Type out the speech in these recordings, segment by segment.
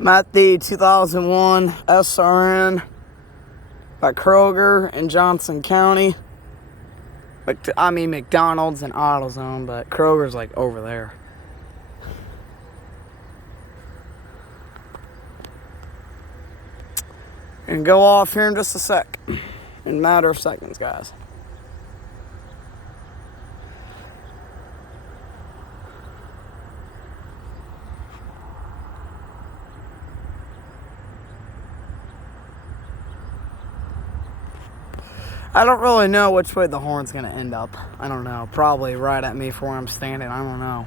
I'm at the 2001 SRN by Kroger in Johnson County. I mean McDonald's and AutoZone, but Kroger's like over there. And go off here in just a sec. In a matter of seconds, guys. I don't really know which way the horn's gonna end up. I don't know. Probably right at me for where I'm standing. I don't know.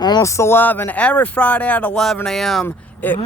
Almost 11. Every Friday at 11 a.m. it...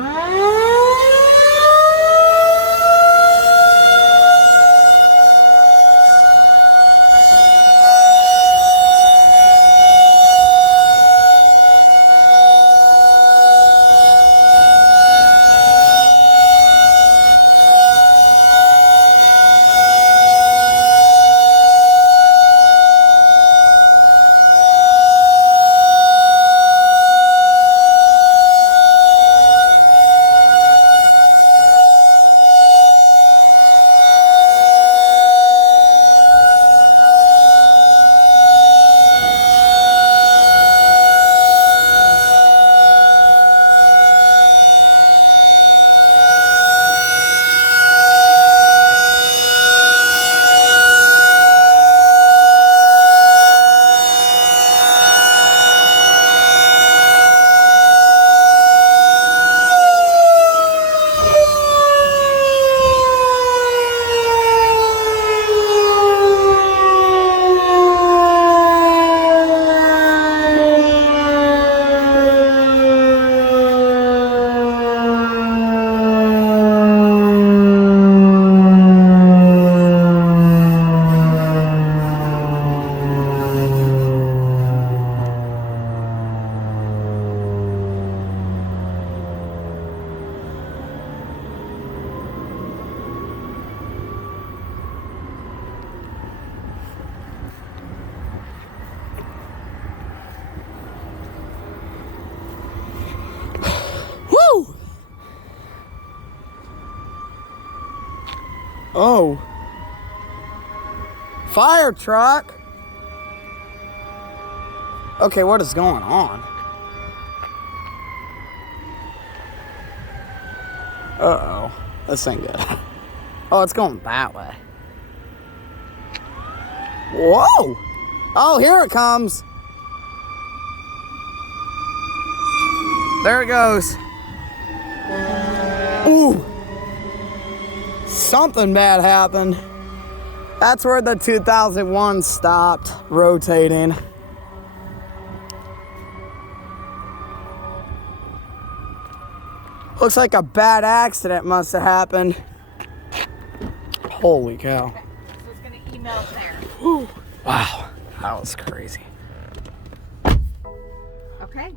Oh. Fire truck. Okay, what is going on? Uh-oh. This ain't good. Oh, it's going that way. Whoa! Oh, here it comes. There it goes. Ooh. Something bad happened. That's where the 2001 stopped rotating. Looks like a bad accident must have happened. Holy cow. Okay, so it's going to email it there. Whew. Wow, that was crazy. Okay.